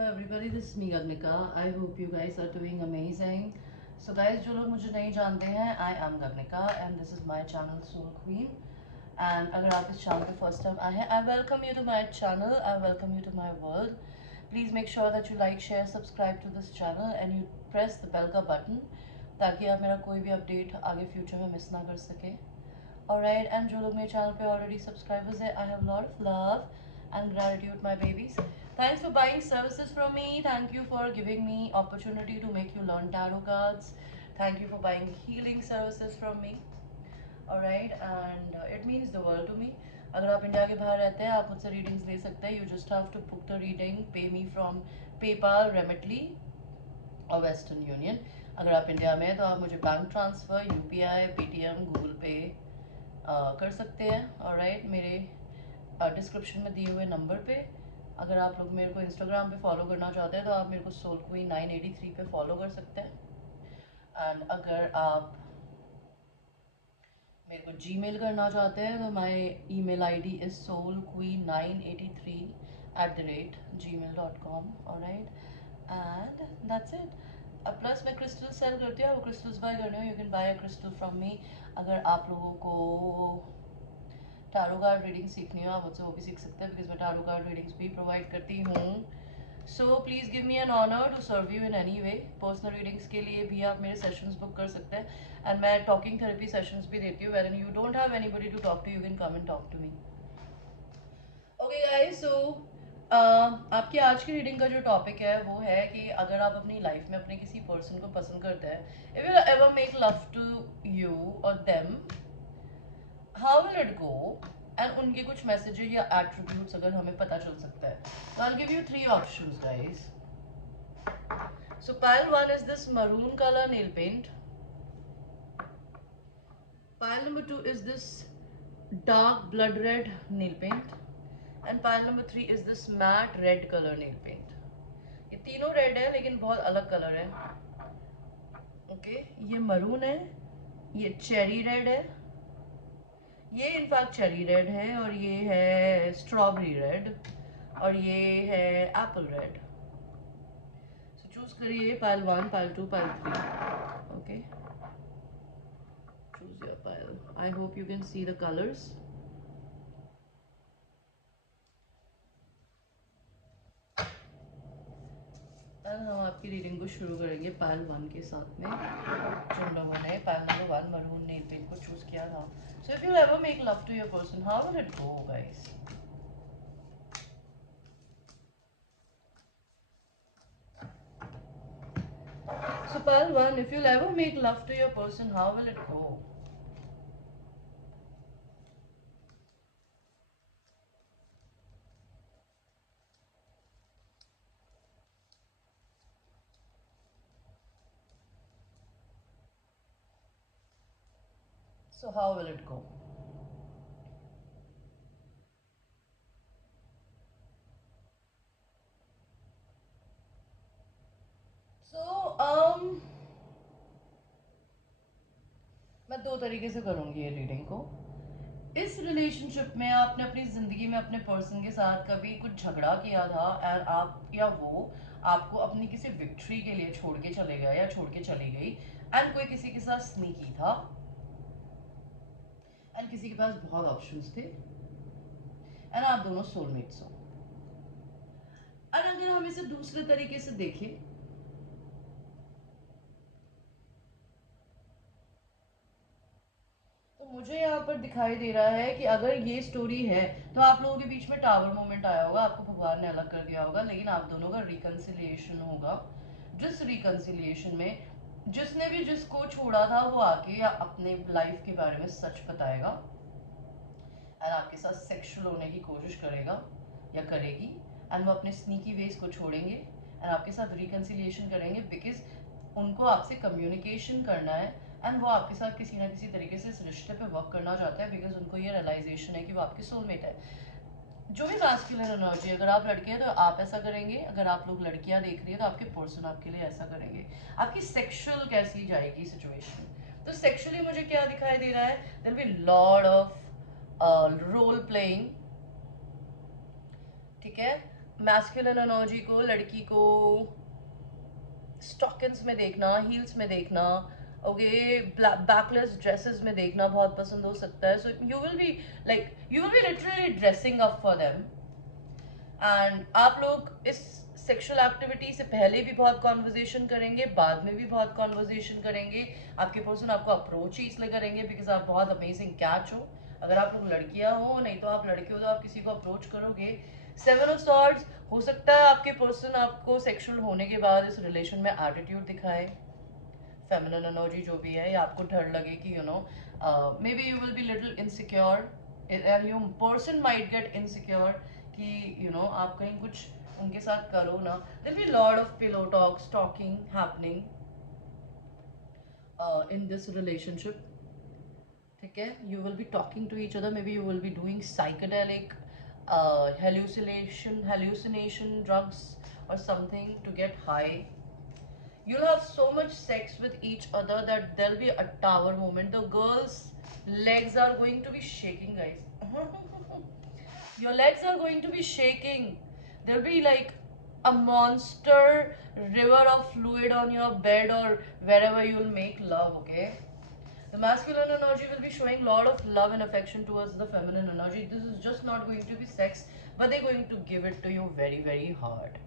Hello everybody, this is me Gagnika. I hope you guys are doing amazing. So guys, जो लोग मुझे नहीं जानते हैं, I am Gagnika and this is my channel Soul Queen. And अगर आप इस channel पे first time आए हैं, I welcome you to my channel. I welcome you to my world. Please make sure that you like, share, subscribe to this channel and you press the bell का button ताकि आप मेरा कोई भी update आगे future में miss ना कर सके. Alright, and जो लोग मेरे channel पे already subscribers है, I have a lot of love and gratitude, my babies. Thanks for buying services from me. Thank you for giving me opportunity to make you learn tarot cards. Thank you for buying healing services from me. Alright, and it means the world to me. अगर आप India के बाहर रहते हैं, आप मुझसे readings ले सकते हैं. You just have to book the reading, pay me from PayPal, Remitly और Western Union. अगर आप इंडिया में हैं तो आप मुझे bank transfer, UPI, Paytm, Google Pay कर सकते हैं. ऑलराइट, मेरे डिस्क्रिप्शन में दिए हुए नंबर पे. अगर आप लोग मेरे को इंस्टाग्राम पे फॉलो करना चाहते हैं तो आप मेरे को सोल क्वीन 983 पे फॉलो कर सकते हैं. एंड अगर आप मेरे को जीमेल करना चाहते हैं तो my email ID is soulqueen983@gmail.com. Alright, and that's it. Plus मैं क्रिस्टल सेल करती हूँ. वो क्रिस्टल्स बाय करने हो, you can buy a crystal from me. अगर आप लोगों को टैरो कार्ड रीडिंग सीखनी हो, आप मुझसे वो भी सीख सकते हैं, बिकॉज मैं टैरो कार्ड रीडिंग्स भी प्रोवाइड करती हूँ. So please give me an honour to serve you in any way. Personal readings के लिए भी आप मेरे सेशंस बुक कर सकते हैं. एंड मैं टॉकिंग थेरेपी सेशंस भी देती हूँ, where you don't have anybody to talk to, you can come and talk to me. Okay guys, so आपकी आज की रीडिंग का जो टॉपिक है वो है कि अगर आप अपनी लाइफ में अपने किसी पर्सन को पसंद करते हैं, if you ever make love to you और them, how will it go. And उनके कुछ मैसेजेस या एट्रीब्यूट्स अगर हमें पता चल सकता है, तो I give you 3 options guys. So pile 1 is this maroon color nail paint. Pile number 2 is this dark blood red nail paint. And pile number 3 is this matte red color nail paint. ये तीनों red है लेकिन बहुत अलग colour है. Okay, ये maroon है, ये चेरी रेड है, ये इनफैक्ट चेरी रेड है, और ये है स्ट्रॉबेरी रेड, और ये है एप्पल रेड. सो चूज करिए pile 1, pile 2, pile 3. Okay, choose your pile. I hope you can see the colours. And हम आपकी रीडिंग को शुरू करेंगे पाइल 1 के साथ में. जिन लोगों ने pile number 1 maroon nail paint को चूज किया था. So if you ever make love to your person, how will it go guys. So pile 1, if you'll ever make love to your person, how will it go? So how will it go? So मैं 2 तरीके से करूँगी ये reading को. इस relationship में आपने अपनी ज़िंदगी में अपने पर्सन के साथ कभी कुछ झगड़ा किया था, एंड आप या वो आपको अपनी किसी विक्ट्री के लिए छोड़ के चले गए या छोड़ के चली गई, एंड कोई किसी के साथ स्नीकी था, एंड किसी के पास बहुत ऑप्शंस थे, एंड आप दोनों सोलमेट्स हो. और अगर हम इसे दूसरे तरीके से देखें, तो मुझे यहाँ पर दिखाई दे रहा है कि अगर ये स्टोरी है तो आप लोगों के बीच में टावर मोमेंट आया होगा, आपको भगवान ने अलग कर दिया होगा, लेकिन आप दोनों का रिकन्सिलिएशन होगा. जिस रिकन्सिलिएशन में जिसने भी जिसको छोड़ा था वो आके या अपने लाइफ के बारे में सच बताएगा, एंड आपके साथ सेक्सुअल होने की कोशिश करेगा या करेगी, एंड वो अपने स्नीकी वेज को छोड़ेंगे एंड आपके साथ रिकन्सिलिएशन करेंगे, बिकॉज उनको आपसे कम्युनिकेशन करना है, एंड वो आपके साथ किसी ना किसी तरीके से इस रिश्ते पे वर्क करना चाहता है, बिकॉज उनको ये रियलाइजेशन है कि वो आपके सोलमेट है. जो भी मैस्कुलिन एनर्जी, अगर आप लड़के हैं तो आप ऐसा करेंगे, अगर आप लोग लड़कियां देख रही है तो आपके पर्सन आपके लिए ऐसा करेंगे. आपकी सेक्सुअल कैसी जाएगी सिचुएशन. तो सेक्सुअली मुझे क्या दिखाई दे रहा है, there will be lot of role playing. ठीक है, मैस्कुलिन एनर्जी को लड़की को स्टॉकिंग्स में देखना, हील्स में देखना, ओके, बैकलेस ड्रेसेस में देखना बहुत पसंद हो सकता है. So you will B literally dressing up for them. And आप लोग इस सेक्सुअल एक्टिविटी से पहले भी बहुत कॉन्वर्जेशन करेंगे, बाद में भी बहुत कॉन्वर्जेशन करेंगे. आपके पर्सन आपको अप्रोच ही इसलिए करेंगे बिकॉज आप बहुत अमेजिंग कैच हो. अगर आप लोग लड़कियां हो, नहीं तो आप लड़के हो तो आप किसी को अप्रोच करोगे. सेवन ऑफ सॉर्ड्स, हो सकता है आपके पर्सन आपको सेक्सुअल होने के बाद इस रिलेशन में एटीट्यूड दिखाए, फेमिनिन एनर्जी जो भी है, या आपको डर लगे कि maybe you will be little insecure and your person might get insecure कि आप कहीं कुछ उनके साथ करो ना. There be lot of pillow talk, stalking happening in this relationship. ठीक है, you will be talking to each other, maybe you will be doing psychedelic hallucination drugs or something to get high. You'll have so much sex with each other that there'll be a tower moment. The girl's legs are going to be shaking, guys. Your legs are going to be shaking. There'll be like a monster river of fluid on your bed or wherever you'll make love, okay? The masculine energy will be showing a lot of love and affection towards the feminine energy. This is just not going to be sex, but they're going to give it to you very, very hard.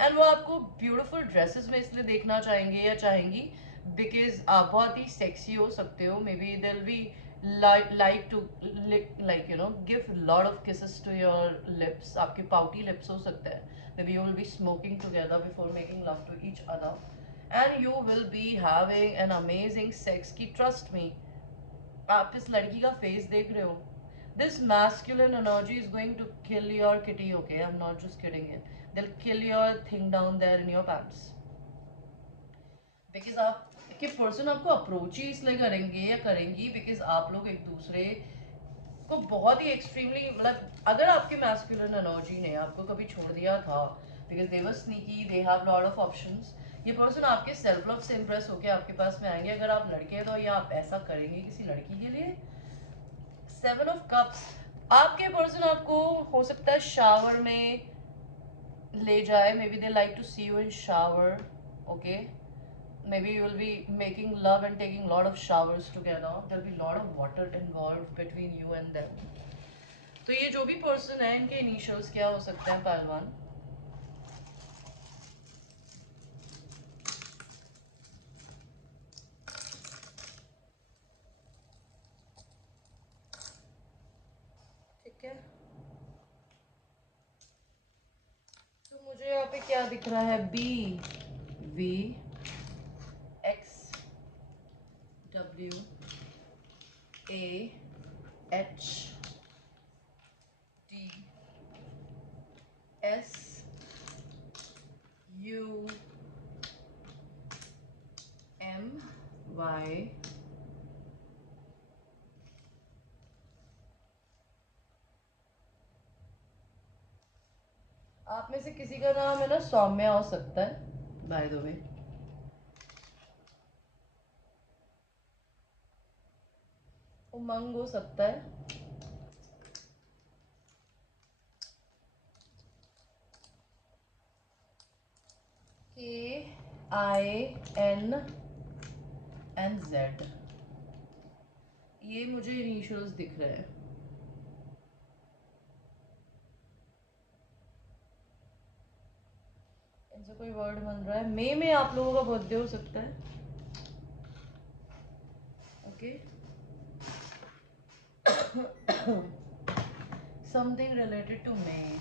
And वो आपको beautiful dresses में इसलिए देखना चाहेंगे या चाहेंगी because आप बहुत ही सेक्सी हो सकते हो. Maybe they'll be like to give lot of kisses to your lips. आपके पाउटी लिप्स हो सकते हैं. Maybe you will be smoking together before making love to each other and you will be having an amazing sex की trust me. आप इस लड़की का face देख रहे हो. This masculine energy is going to kill your kitty, okay? I'm not just kidding it. They'll kill your thing down there in your pants. Because आपके person आपको अप्रोच ही इसलिए करेंगे या करेंगी बिकॉज आप लोग एक दूसरे को बहुत ही एक्सट्रीमली, मतलब अगर आपके मैस्कुलिन एनर्जी ने आपको कभी छोड़ दिया था because they were sneaky, they have lot of options, ये पर्सन आपके सेल्फ लव से इम्प्रेस होकर आपके पास में आएंगे. अगर आप लड़के हैं तो या आप ऐसा करेंगे किसी लड़की के लिए. सेवन ऑफ कप्स, आपके पर्सन आपको हो सकता है शावर में ले जाए. Maybe they like to see you in shower, okay? Maybe you will be making love and taking lot of showers together. There be lot of water involve between you and them. तो ये जो भी person है, इनके initials क्या हो सकते हैं पहलवान? ठीक है, तो मुझे यहाँ पे क्या दिख रहा है? B V X W A H D S U M Y आप में से किसी का नाम है ना सौम्या हो सकता है, बाय द वे. उमंग हो सकता है. KINNZ, ये मुझे इनिशियल्स दिख रहे हैं. इनसे कोई वर्ड बन रहा है. मई में आप लोगों का बर्थडे हो सकता है, ओके? समथिंग रिलेटेड टू मई.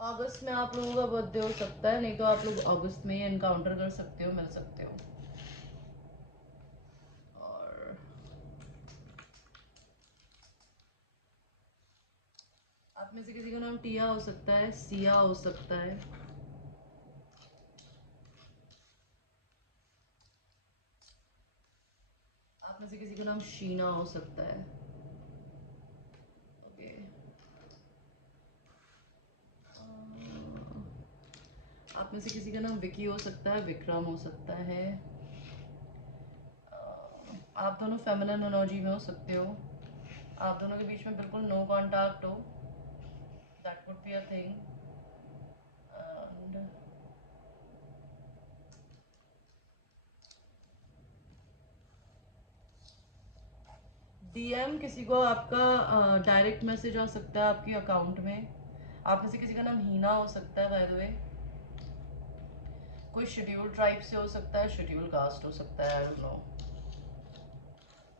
अगस्त में आप लोगों का बर्थडे हो सकता है, नहीं तो आप लोग अगस्त में ही एनकाउंटर कर सकते हो, मिल सकते हो. और आप में से किसी का नाम टिया हो सकता है, सिया हो सकता है. आप में से किसी का नाम शीना हो सकता है, ओके? आप में से किसी का नाम विकी हो सकता है, विक्रम हो सकता है. आप दोनों फेमिनिन एनर्जी में हो सकते हो. आप दोनों के बीच में बिल्कुल नो कांटेक्ट हो, that would be a thing. And DM किसी को आपका डायरेक्ट मैसेज आ सकता है आपके अकाउंट में। आप में से किसी का नाम हीना हो सकता है बाय द वे। कोई शेड्यूल ट्राइब से हो सकता है, शेड्यूल कास्ट हो सकता है, आई डोंट नो।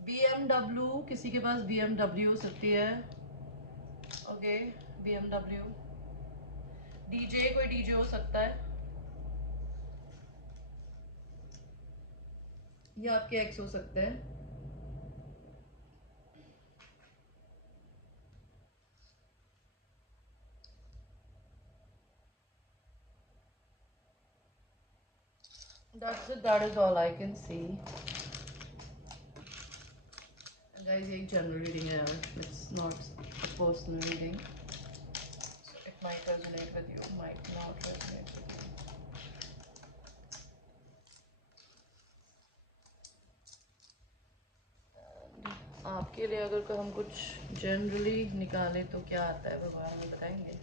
BMW, किसी के पास BMW हो सकती है। Okay, BMW। डीजे, कोई डीजे हो सकता है। ये आपके एक्स हो सकते हैं। That's it, that is all I can see. Guys, ये एक जनरल रीडिंग है यार, it's not a personal reading. So it might resonate with you, might not resonate with you. आपके लिए अगर हम कुछ जनरली निकालें तो क्या आता है भगवान हमें बताएंगे।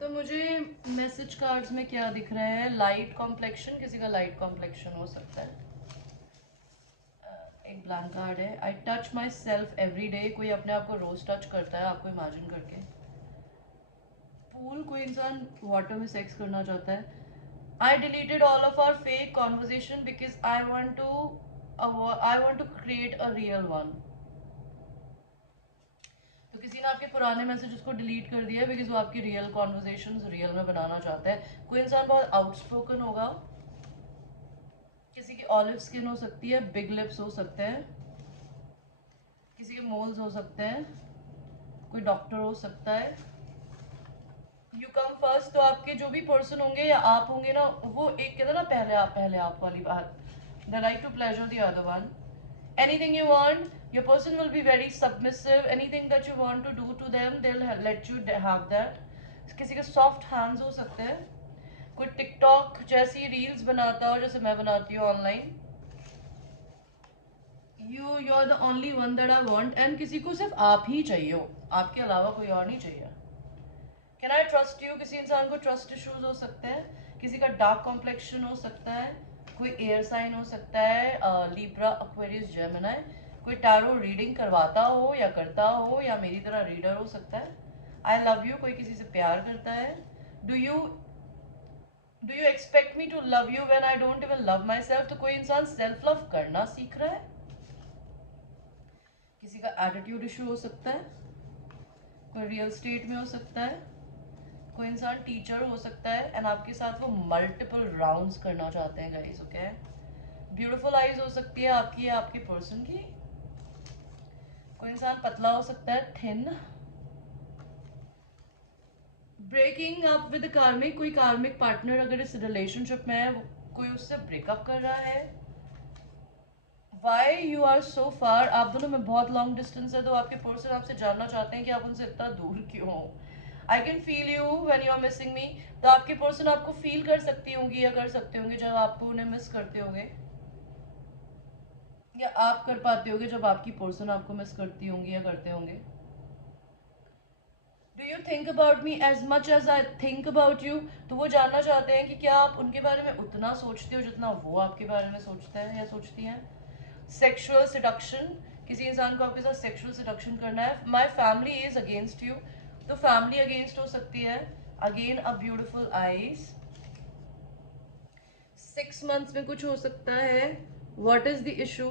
तो मुझे मैसेज कार्ड्स में क्या दिख रहा है, लाइट कॉम्प्लेक्शन, किसी का लाइट कॉम्प्लेक्शन हो सकता है। एक ब्लैंक कार्ड है, I touch my self every day, कोई अपने आप को रोज टच करता है आपको इमेजिन करके। पूल, कोई इंसान वाटर में सेक्स करना चाहता है। I deleted all of our fake conversation because I want to create a real one. तो किसी ने आपके पुराने मैसेजेस को डिलीट कर दिया बिकॉज वो आपकी रियल कॉन्वर्जेशन रियल में बनाना चाहता है। कोई इंसान बहुत आउटस्पोकन होगा। किसी की ऑलिव स्किन हो सकती है, बिग लिप्स हो सकते हैं, किसी के मोल्स हो सकते हैं, कोई डॉक्टर हो सकता है। यू कम फर्स्ट, तो आपके जो भी पर्सन होंगे या आप होंगे ना, वो एक कहते ना पहले आप वाली बात, the right to pleasure the other one. Anything you want, your person will be very submissive. Anything that you want to do to them, they'll let you have that. किसी के सॉफ्ट हैंड्स हो सकते हैं, कोई TikTok जैसी reels बनाता हो जैसे मैं बनाती हूँ online. You are the only one that I want, and किसी को सिर्फ आप ही चाहिए हो, आपके अलावा कोई और नहीं चाहिए। कैन आई ट्रस्ट यू, किसी इंसान को ट्रस्ट इश्यूज हो सकते हैं, किसी का डार्क कॉम्प्लेक्शन हो सकता है, कोई एयर साइन हो सकता है, लिब्रा, एक्वेरियस, जेमिनी। कोई टैरो रीडिंग करवाता हो या करता हो या मेरी तरह रीडर हो सकता है। आई लव यू, कोई किसी से प्यार करता है। Do you expect me to love you when I don't even love myself, तो कोई इंसान सेल्फ लव करना सीख रहा है। किसी का एटीट्यूड इशू हो सकता है, कोई रियल स्टेट में हो सकता है, कोई इंसान टीचर हो सकता है एंड आपके साथ वो मल्टीपल राउंड्स करना चाहते हैं गाइस। ओके, ब्यूटीफुल आईज हो सकती है आपकी या आपके पर्सन की। कोई इंसान पतला हो सकता है, थिन। ब्रेकिंग अप विद कार्मिक, कोई कार्मिक पार्टनर अगर इस रिलेशनशिप में है, कोई उससे ब्रेकअप कर रहा है। वाई यू आर सो फार, आप दोनों में बहुत लॉन्ग डिस्टेंस है, तो आपके पर्सन आपसे जानना चाहते हैं कि आप उनसे इतना दूर क्यों हो। I can feel you when you are missing me, तो आपके पर्सन आपको फील कर सकती होंगी या कर सकते होंगे जब आपको उन्हें मिस करते होंगे, या आप कर पाते होंगे जब आपकी पर्सन आपको मिस करती होंगी या करते होंगे। Do you think about me as much as I think about you, तो वो जानना चाहते हैं कि क्या आप उनके बारे में उतना सोचते हो जितना वो आपके बारे में सोचता है या सोचती हैं। सेक्सुअल सिडक्शन, किसी इंसान को आपके साथ सेक्सुअल सिडक्शन करना है। My family is against you, तो फैमिली अगेंस्ट हो सकती है। Again a beautiful eyes. 6 months में कुछ हो सकता है। What is the issue.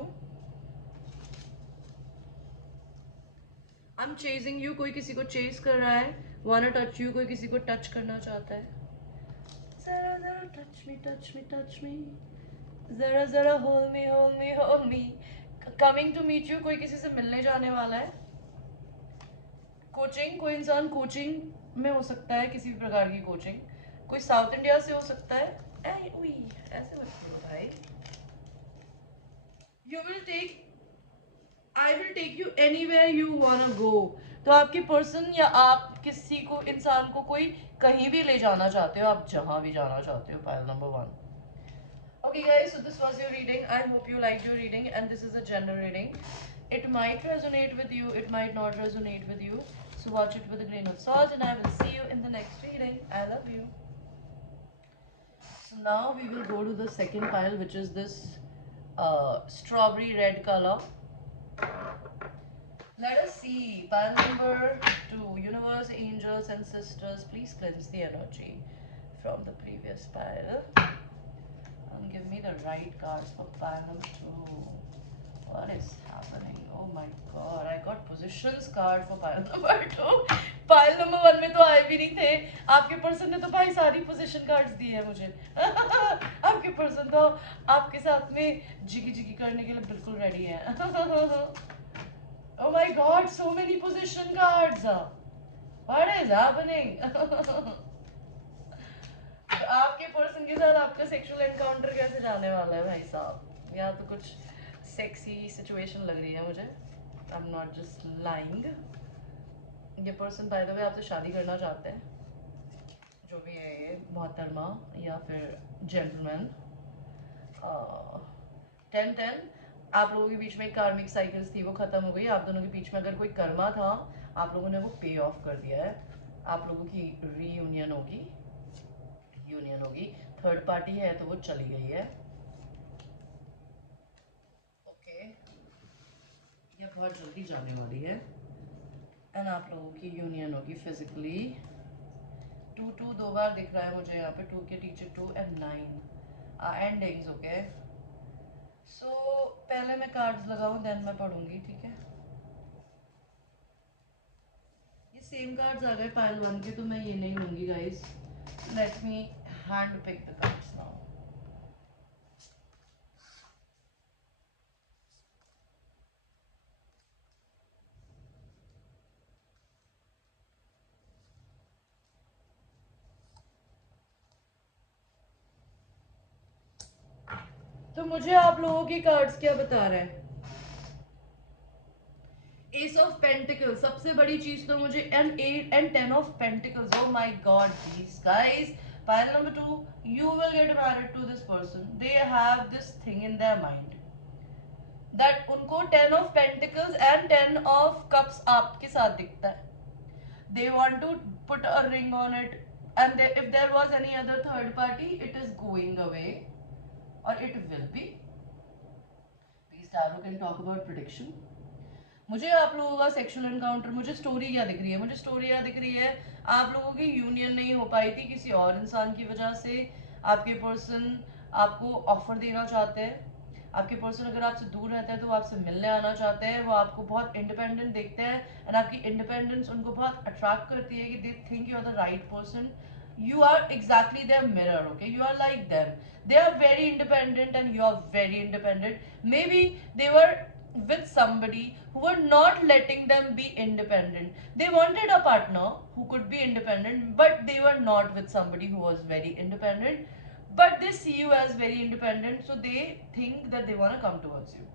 I am chasing you, कोई किसी को चेज कर रहा है। वाना टच यू, कोई किसी को टच करना चाहता है। जरा जरा touch me touch me touch me, जरा जरा hold me hold me hold me. Coming to meet you, कोई किसी से मिलने जाने वाला है। कोचिंग, कोई इंसान कोचिंग में हो सकता है, किसी भी प्रकार की कोचिंग। कोई साउथ इंडिया से हो सकता है। उई, ऐसे मत करो भाई। You will take I will take you anywhere you wanna go. तो आपके पर्सन या आप किसी को, इंसान को कोई कहीं भी ले जाना चाहते हो, आप जहां भी जाना चाहते हो। Pile number 1। Okay guys, so this was your reading. I hope you liked your reading, and this is a general reading. It might resonate with you, it might not resonate with you. So watch it with a grain of salt, and I will see you in the next reading. I love you. So now we will go to the second pile, which is this strawberry red color. Let us see. Pile number 2. Universe, angels, and sisters, please cleanse the energy from the previous pile. And give me the right cards for pile number 2. What is happening? Oh my god, I got positions card for pile number 2. Pile number 1 में तो आए भी नहीं थे। आपके person ने तो भाई सारी पोजीशन कार्ड्स दी है मुझे। आपके पर्सन तो आपके साथ में जिगी जिगी करने के लिए बिल्कुल रेडी है। Oh my god, so many position cards. What is happening? तो आपके पर्सन के साथ आपका सेक्सुअल एनकाउंटर कैसे जाने वाला है भाई साहब? यहाँ तो कुछ सेक्सी सिचुएशन लग रही है मुझे। I am not just lying. ये पर्सन बाय द वे आपसे शादी करना चाहते हैं, जो भी है ये मोहतरमा या फिर जेंटलमैन। 10-10। आप लोगों के बीच में कार्मिक साइकिल्स थी, वो खत्म हो गई। आप दोनों के बीच में अगर कोई कर्मा था, आप लोगों ने वो पे ऑफ कर दिया है। आप लोगों की रीयूनियन होगी, यूनियन होगी। थर्ड पार्टी है तो वो चली गई है। ओके, ये बहुत जल्दी जाने वाली है। एंड आप लोगों की यूनियन होगी फिजिकली। 2-2 दो बार दिख रहा है मुझे यहाँ पे। 2 के टीचर 2 एंड 9 एंडिंग्स। ओके, सो पहले मैं कार्ड्स लगाऊं देन मैं पढ़ूंगी, ठीक है? ये सेम कार्ड्स आ गए पाइल 1 के, तो मैं ये नहीं लूंगी guys. Let me hand pick the cards now. तो मुझे आप लोगों के कार्ड्स क्या बता रहे हैं? एस ऑफ पेंटिकल्स, सबसे बड़ी चीज तो मुझे, and 8 and 10 of pentacles. Oh my God, please guys, pile number 2, you will get married to this person. They have this thing in their mind that उनको 10 of pentacles and 10 of cups आपके साथ दिखता है। They want to put a ring on it, and they, if there was any other third party, it is going away, or it will be. Please tarot can talk about prediction. मुझे आप लोगों का sexual encounter, मुझे story क्या दिख रही है? मुझे स्टोरी क्या दिख रही है? आप लोगों की यूनियन नहीं हो पाई थी किसी और इंसान की वजह से। आपके पर्सन आपको ऑफर देना चाहते हैं। आपके पर्सन अगर आपसे दूर रहते हैं तो वो आपसे मिलने आना चाहते हैं। वो आपको बहुत इंडिपेंडेंट देखते हैं, एंड आपकी इंडिपेंडेंस उनको बहुत अट्रैक्ट करती है कि they think you are the right person. You are exactly their mirror, okay? You are like them. They are very independent and you are very independent. Maybe they were with somebody who were not letting them be independent. They wanted a partner who could be independent, but they were not with somebody who was very independent. But they see you as very independent, so they think that they want to come towards you.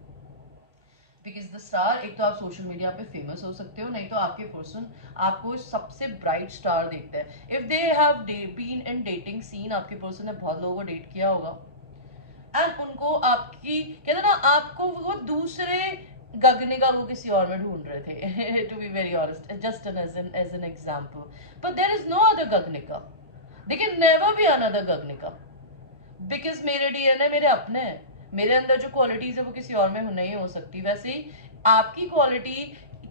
Because the star, एक तो आप social media पे famous हो सकते हो, नहीं तो आपके पर्सन आपको सबसे ब्राइट स्टार देखते हैं। If they have been in dating scene, आपके पर्सन ने बहुत लोगों को डेट किया होगा, एंड उनको आपकी, कहते ना, आपको वो दूसरे गगनिका को किसी और में ढूंढ रहे थे। To be very honest, just as an example, but there is no other Gaganika. They can never be another Gaganika, because मेरे डीएनए मेरे अपने हैं। मेरे अंदर जो क्वालिटीज है वो किसी और में नहीं हो सकती। वैसे ही आपकी क्वालिटी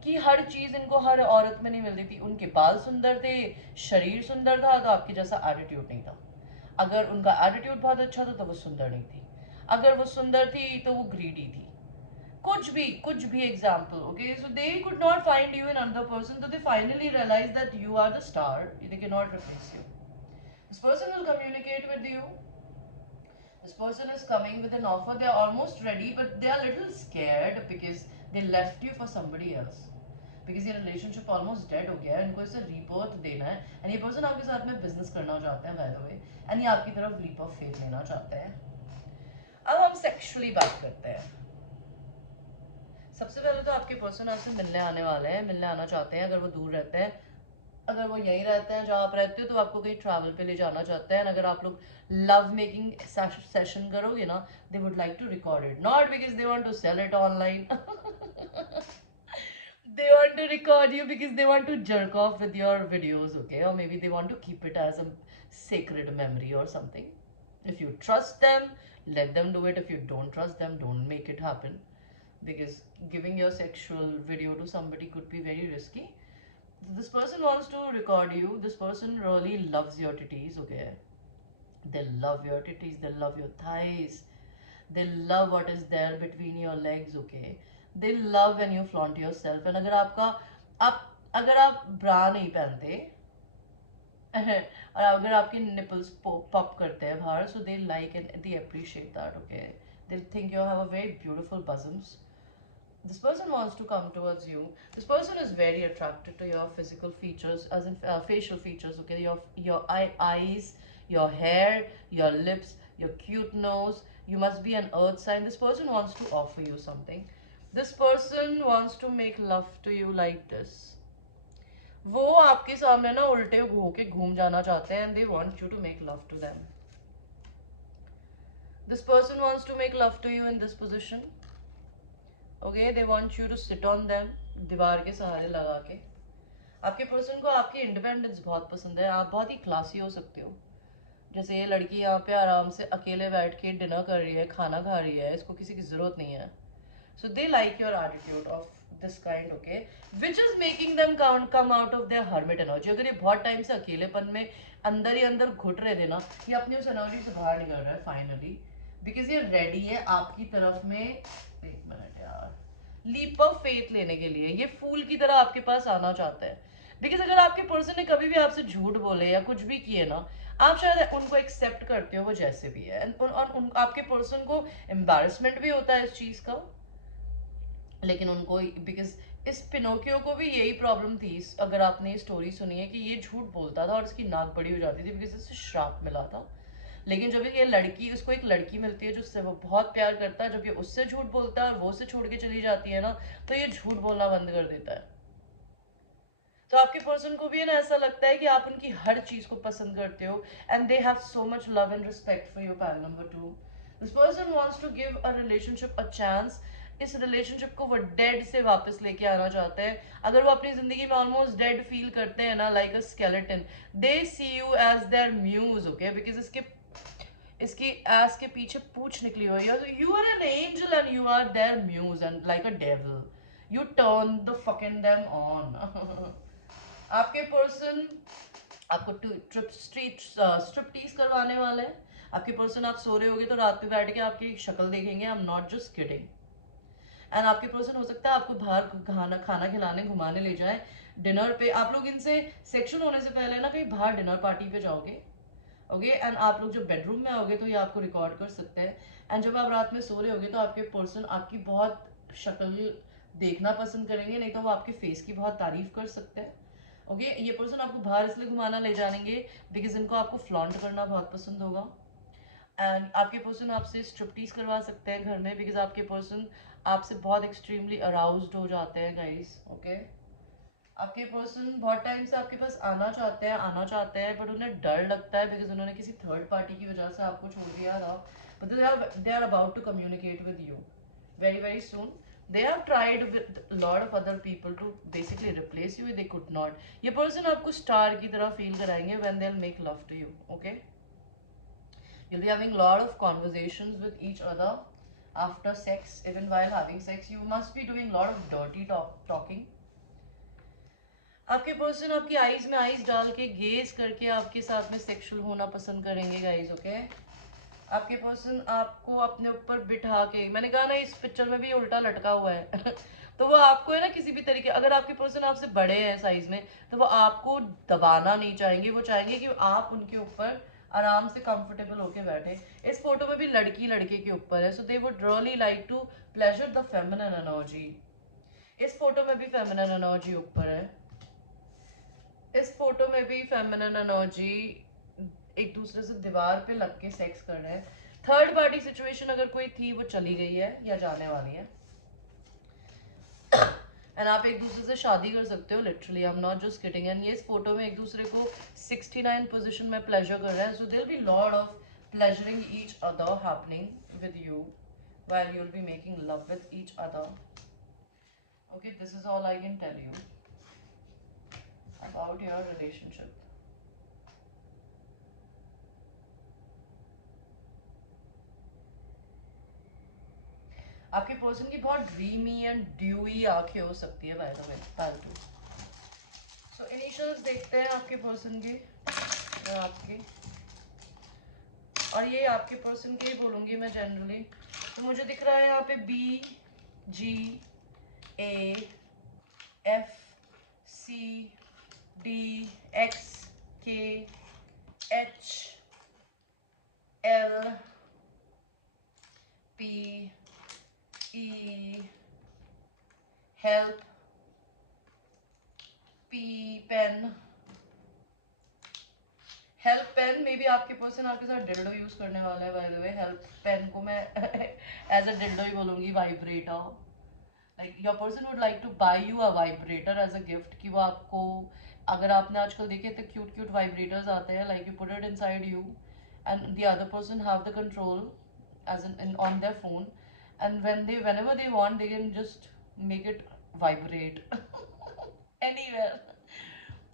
की हर चीज इनको हर औरत में नहीं मिलती थी। उनके बाल सुंदर थे, शरीर सुंदर था, तो आपके जैसा एटीट्यूड नहीं था। अगर उनका एटीट्यूड बहुत अच्छा था तो वो सुंदर नहीं थी। अगर वो सुंदर थी तो वो ग्रीडी थी। कुछ भी example, okay? So they could not find you in another person, तो they finally realize that you are the star, they can not replace you. This person will communicate with you. This person is coming with an offer. They are almost ready, but they are a little scared because they left you for somebody else. Because your relationship almost dead हो गया है, इनको इसे rebirth देना है, and ये person आपके साथ में business करना चाहते हैं by the way, and ये आपकी तरफ leap of faith लेना चाहते हैं। अब हम sexually बात करते हैं। सबसे पहले तो आपके पर्सन आपसे मिलने आने वाले हैं, मिलने आना चाहते हैं। अगर वो दूर रहते हैं, अगर वो यहीं रहते हैं जहाँ आप रहते हो, तो आपको कहीं ट्रैवल पे ले जाना चाहते हैं। अगर आप लोग लव मेकिंग सेशन करोगे ना, they would like to record it, not because they want to sell it online. they want to record you because they want to jerk off with your videos, okay? Or maybe they want to keep it as a sacred memory or something. If you trust them, let them do it. If you don't trust them, don't make it happen, because giving your sexual video to somebody could be very risky. This person wants to record you. This person really loves your titties, okay? They love your titties, they love your thighs, they love what is there between your legs, okay? They love when you flaunt yourself. And आप अगर आप ब्रा नहीं पहनते और अगर आपके nipples pop करते हैं बाहर, so they like and they appreciate that, okay? They think you have a very beautiful bosoms. This person wants to come towards you. This person is very attracted to your physical features, as in facial features, okay? Eyes, your hair, your lips, your cute nose. You must be an earth sign. This person wants to offer you something. This person wants to make love to you like this. वो आपके सामने ना उल्टे हो के घूम जाना चाहते हैं, and they want you to make love to them. This person wants to make love to you in this position. Okay, they want you to sit on them, दीवार के सहारे लगा के। आपके पर्सन को आपकी इंडिपेंडेंस बहुत पसंद है, आप बहुत ही क्लासी हो सकते हो। जैसे ये लड़की यहाँ पे आराम से अकेले बैठ के डिनर कर रही है, खाना खा रही है, इसको किसी की जरूरत नहीं है। So they like your attitude of this kind, okay, which is making them come out of their hermit energy. अगर ये बहुत टाइम से अकेलेपन में अंदर ही अंदर घुट रहे थे ना, ये अपनी उस एनर्जी से बाहर निकल रहा है फाइनली, बिकॉज ये रेडी है आपकी तरफ में। एक मिनट यार, लीप ऑफ फेथ लेने के लिए ये फूल की तरह आपके पास आना चाहता है। बिकॉज अगर आपके पर्सन ने कभी भी आपसे झूठ बोले या कुछ भी किए ना, आप शायद उनको एक्सेप्ट करते हो वो जैसे भी है। और आपके पर्सन को एम्बैरेसमेंट भी होता है इस चीज का, लेकिन उनको, बिकॉज इस पिनोकियो को भी यही प्रॉब्लम थी, अगर आपने ये स्टोरी सुनी है, कि ये झूठ बोलता था और इसकी नाक बड़ी हो जाती थी बिकॉज इससे श्राप मिला था। लेकिन जब ये लड़की, उसको एक लड़की मिलती है जिससे वो बहुत प्यार करता है, जब ये उससे झूठ बोलता है और वो उसे छोड़ के चली जाती है ना, तो ये झूठ बोलना बंद कर देता है। तो आपके पर्सन को भी है ना ऐसा लगता है कि आप उनकी हर चीज को पसंद करते हो, and they have so much love and respect for your pair number 2। This person wants to give a relationship a chance. इस रिलेशनशिप को वो डेड से वापस लेके आना चाहते हैं। अगर वो अपनी जिंदगी में ऑलमोस्ट डेड फील करते हैं ना, like a skeleton, they see you as their muse, okay? Because इसकी एस के पीछे पूछ निकली हुई है। You are an angel and you are their muse and like a devil, you turn the fucking them on. आपके person आपको striptease करवाने वाले हैं। आपके पर्सन, आप सो रहे होगे तो रात में बैठ के आपकी शक्ल देखेंगे, I am not just kidding. And आपके पर्सन हो सकता है आपको बाहर खाना खिलाने घुमाने ले जाए, डिनर पे। आप लोग इनसे सेक्शन होने से पहले ना कहीं बाहर डिनर पार्टी पे जाओगे, ओके? एंड आप लोग जब बेडरूम में आओगे तो ये आपको रिकॉर्ड कर सकते हैं। एंड जब आप रात में सो रहे होगे तो आपके पर्सन आपकी बहुत शक्ल देखना पसंद करेंगे, नहीं तो वो आपके फेस की बहुत तारीफ कर सकते हैं, ओके? ये पर्सन आपको बाहर इसलिए घुमाना ले जाएंगे बिकॉज इनको आपको फ्लॉन्ट करना बहुत पसंद होगा। एंड आपके पर्सन आपसे स्ट्रिप्टीज करवा सकते हैं घर में, बिकॉज आपके पर्सन आपसे बहुत एक्सट्रीमली अराउज्ड हो जाते हैं गाइस, ओके? आपके पर्सन बहुत टाइम से आपके पास आना चाहते हैं, बट उन्हें डर लगता है बिकॉज उन्होंने किसी थर्ड पार्टी की वजह से आपको छोड़ दिया था। But they are about to communicate with you very very soon. They have tried with a lot of other people to basically replace you, they could not. ये person आपको स्टार की तरह फील कराएंगे when they'll make love to you, okay? You'll be having a lot of conversations with each other after sex. Even while having sex, you must be doing a lot of dirty talking. आपके person आपकी eyes में eyes डाल के gauge करके आपके साथ में sexual होना पसंद करेंगे गाइज, ओके? आपके पर्सन आपको अपने ऊपर बिठा के, मैंने कहा ना इस पिक्चर में भी उल्टा लटका हुआ है तो वो आपको है ना किसी भी तरीके, अगर आपके पर्सन आपसे बड़े हैं साइज में, तो वो आपको दबाना नहीं चाहेंगे, वो चाहेंगे कि आप उनके ऊपर आराम से कंफर्टेबल होके बैठे। इस फोटो में भी लड़की लड़के के ऊपर है, so they would really like to pleasure the feminine energy. इस फोटो में भी फेमिनिन एनर्जी ऊपर है, इस फोटो में भी फेमिनिन एनर्जी एक दूसरे से दीवार पे लग के सेक्स कर रहे हैं। थर्ड पार्टी सिचुएशन अगर कोई थी वो चली गई है या जाने वाली है। एंड आप एक दूसरे से शादी कर सकते हो literally, I am not just kidding. And ये इस फोटो में एक दूसरे को 69 पोजीशन में प्लेजर कर रहे हैं, so there be lot of pleasuring each other happening with you while you'll be making love with each other. Okay, this is all I can tell you about your relationship. आपके person की बहुत dreamy and dewy आंखें हो सकती है by the वे, फालतू। सो initials देखते हैं आपके पर्सन के और आपके, और ये आपके पर्सन के ही बोलूँगी मैं जनरली। तो मुझे दिख रहा है यहाँ पे BGAFCDXE, help, P pen, help pen में भी आपके पर्सन आपके साथ डिल्डो यूज करने वाला है by the way. Help pen को मैं एज अ डिल्डो ही बोलूंगी, vibrator. Like your person would like to buy you a vibrator as a gift, कि वो आपको, अगर आपने आजकल देखे तो क्यूट क्यूट वाइब्रेटर्स आते हैं, like you put it inside you and the other person have the control as in on their phone, and whenever they want they can just make it vibrate anywhere.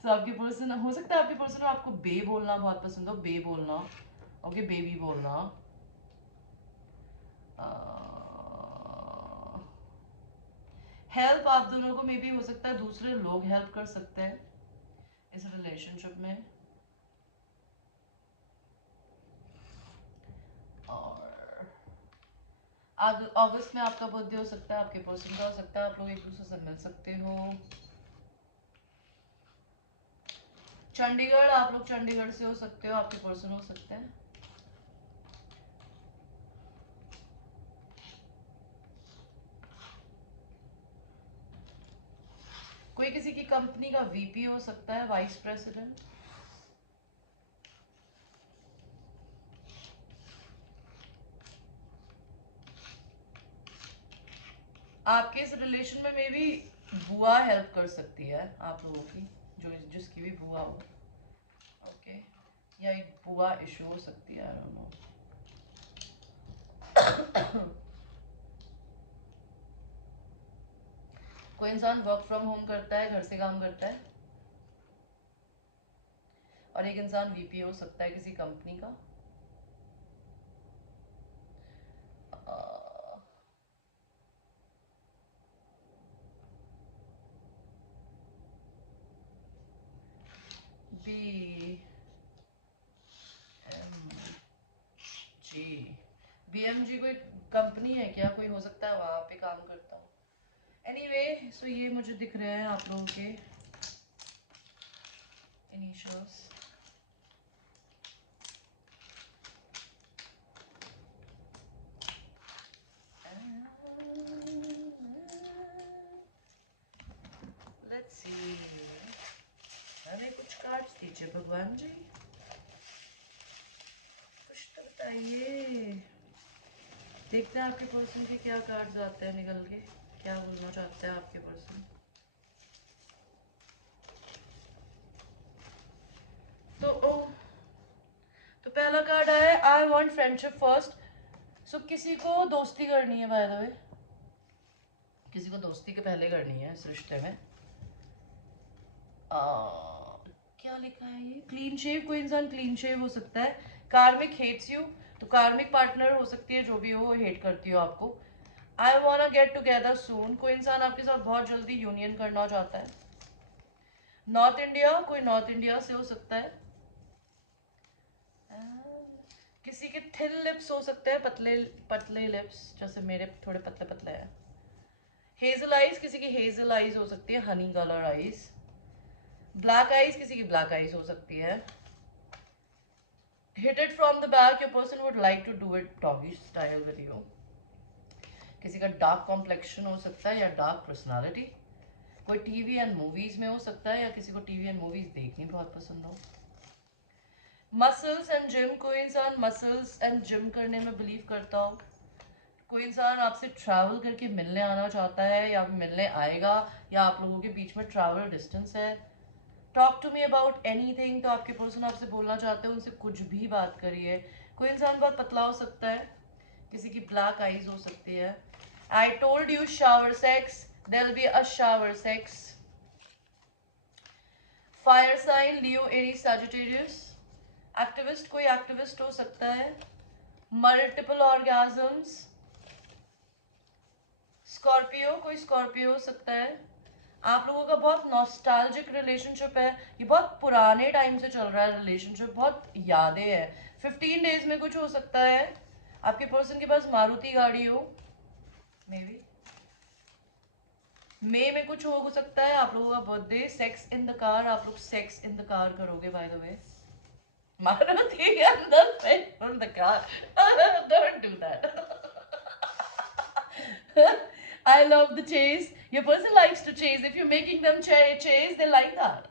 तो आपके person, हो सकता है आपके person को आपको बे बोलना बहुत पसंद हो, बे बोलना, ओके, बेबी बोलना। हेल्प आप दोनों को मे बी हो सकता है दूसरे लोग हेल्प कर सकते हैं इस रिलेशनशिप में। और अगस्त में आपका बर्थडे हो सकता है, आपके पर्सन का हो सकता है, आप लोग एक दूसरे से मिल सकते हो। चंडीगढ़, आप लोग चंडीगढ़ से हो सकते हो, आपके पर्सन हो सकते हैं। कोई किसी की कंपनी का वीपी हो सकता है, वाइस प्रेसिडेंट। आपके इस रिलेशन में मे बी बुआ हेल्प कर सकती है आप लोगों की, जो जिसकी भी बुआ हो, ओके, या एक बुआ इशू हो सकती है, आई डोंट नो। कोई इंसान वर्क फ्रॉम होम करता है, घर से काम करता है, और एक इंसान वीपी हो सकता है किसी कंपनी का। बी एम जी, BMG कोई कंपनी है क्या? कोई हो सकता है वहां पे काम करता हो। एनीवे, सो ये मुझे दिख रहे हैं आप लोगों के इनिशियल्स। लेट्स सी, हमें कुछ कार्ड्स दीजिए भगवान जी, कुछ तो बताइए। देखते हैं आपके पर्सन के क्या कार्ड्स आते हैं निकल के, क्या बोलना चाहते हैं आपके पर्सन। तो पहला कार्ड आया, आई वॉन्ट फ्रेंडशिप फर्स्ट। सो किसी को दोस्ती करनी है बाय द वे, किसी को दोस्ती के पहले करनी है इस रिश्ते में। क्या लिखा है ये, क्लीन शेव, कोई इंसान क्लीन शेव हो सकता है। कार्मिक हेट्स यू, तो कार्मिक पार्टनर हो सकती है जो भी हो, हेट करती हो आपको। आई वांना गेट टुगेदर सून, कोई इंसान आपके साथ बहुत जल्दी यूनियन करना चाहता है। नॉर्थ इंडिया, कोई नॉर्थ इंडिया से हो सकता है। किसी के थिन लिप्स हो सकते हैं, पतले पतले लिप्स, जैसे मेरे थोड़े पतले पतले हैं। हेजल आइज, किसी की हेजल आइज हो सकती है, honey colour eyes. Black eyes, किसी की ब्लैक आइज हो सकती है। Hit it from the back, your person would like to do it doggy style with you. किसी का डार्क कॉम्प्लेक्शन हो सकता है या डार्क पर्सनालिटी। कोई टीवी एंड मूवीज में हो सकता है, या किसी को टीवी एंड मूवीज देखनी बहुत पसंद हो। मसल्स एंड जिम, कोई इंसान मसल्स एंड जिम करने में बिलीव करता हो। कोई इंसान आपसे ट्रैवल करके मिलने आना चाहता है या मिलने आएगा, या आप लोगों के बीच में ट्रैवल डिस्टेंस है। Talk to me about anything, तो आपके पर्सन आपसे बोलना चाहते हैं, उनसे कुछ भी बात करिए। कोई इंसान बहुत पतला हो सकता है, किसी की ब्लैक आईज हो सकती है। I told you shower sex, there will be a shower sex. Fire sign Leo Aries Sagittarius. Activist, कोई एक्टिविस्ट हो सकता है। Multiple orgasms. स्कॉर्पियो, कोई स्कॉर्पियो हो सकता है। आप लोगों का बहुत नॉस्टैल्जिक रिलेशनशिप है, ये बहुत पुराने टाइम से चल रहा है रिलेशनशिप, बहुत यादें हैं। 15 डेज में कुछ हो सकता है। आपके पर्सन के पास मारुति गाड़ी हो, मे बी मई में कुछ हो सकता है। आप लोगों का birthday, sex in the car, आप लोग सेक्स इन द कार करोगे बाय द वे। मारुति के अंदर sex in the car, don't do that. I love the chase. Your person likes to chase. If you're making them chase, they like that.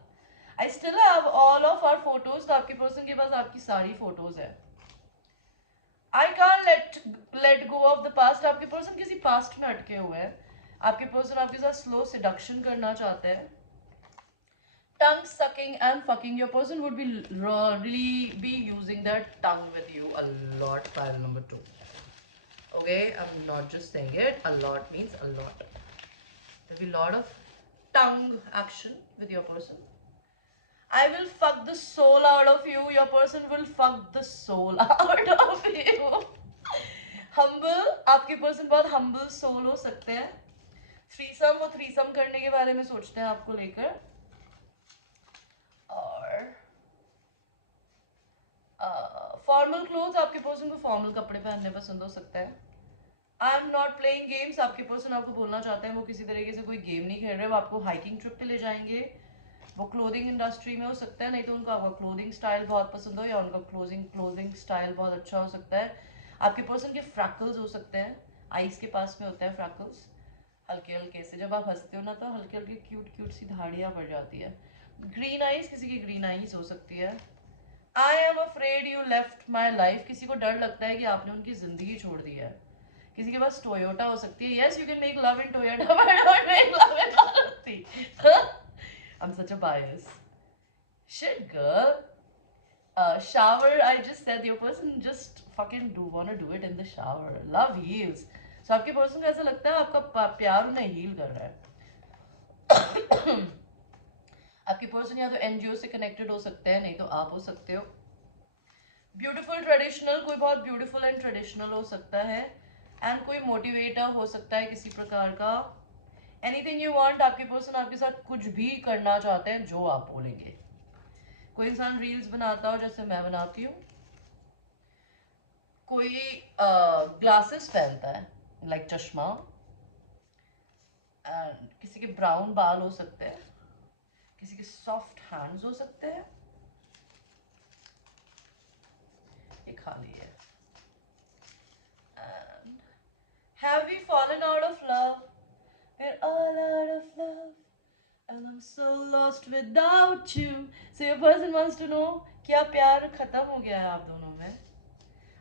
I still have all of our photos. तो आपके person के पास आपकी सारी photos है. I can't let go of the past. आपके person किसी past में अटके हुए हैं. आपके person आपके साथ slow seduction करना चाहते हैं. Tongue sucking and fucking. Your person would be really be using their tongue with you a lot. File number 2. Okay, I'm not just saying it. A lot means a lot. There'll be a lot of tongue action with your person. I will fuck the soul out of you. Your person will fuck the soul out of you. Humble, आपके person बहुत humble soul हो सकते हैं. Threesome और threesome करने के बारे में सोचते हैं आपको लेकर. और फॉर्मल क्लोथ्स, आपके पर्सन को फॉर्मल कपड़े पहनने पसंद हो सकता है. I am not playing games, आपके पर्सन आपको बोलना चाहते हैं वो किसी तरीके से कोई गेम नहीं खेल रहे, वो आपको हाइकिंग ट्रिप पे ले जाएंगे. वो क्लोथिंग इंडस्ट्री में हो सकता है, नहीं तो उनको आपका क्लोथिंग स्टाइल बहुत पसंद हो, या उनका क्लोथिंग स्टाइल बहुत अच्छा हो सकता है. आपके पर्सन के फ्रैकल्स हो सकते हैं, आईज के पास में होते हैं फ्रैकल्स, हल्के हल्के से. जब आप हंसते हो ना तो हल्के हल्के क्यूट क्यूट सी धाड़ियाँ पड़ जाती है. ग्रीन आईज, किसी की ग्रीन आईज हो सकती है. I am afraid you left my life, किसी को डर लगता है कि आपने उनकी जिंदगी छोड़ दी है. किसी के पास टोयोटा हो सकती है. Yes, you can make love in Toyota but don't make love in Maruti. I'm such a bias. Shit, girl. Shower, I just said your person just fucking wanna do it in the shower. Love heals. So आपके person को ऐसा लगता है आपका प्यार उन्हें heal कर रहा है. आपके पर्सन या तो एनजीओ से कनेक्टेड हो सकते हैं, नहीं तो आप हो सकते हो. ब्यूटीफुल ट्रेडिशनल, कोई बहुत ब्यूटीफुल एंड ट्रेडिशनल हो सकता है. एंड कोई मोटिवेटर हो सकता है किसी प्रकार का. एनीथिंग यू वांट, आपके पर्सन आपके साथ कुछ भी करना चाहते हैं जो आप बोलेंगे. कोई इंसान रील्स बनाता हो जैसे मैं बनाती हूँ. कोई ग्लासेस पहनता है, लाइक चश्मा. एंड किसी के ब्राउन बाल हो सकते हैं, किसी के सॉफ्ट हैंड्स हो सकते हैं. ये खाली है. And have we fallen out of love? We're all out of love and I'm so lost without you. So your person wants to know, क्या प्यार खत्म हो गया है आप दोनों में?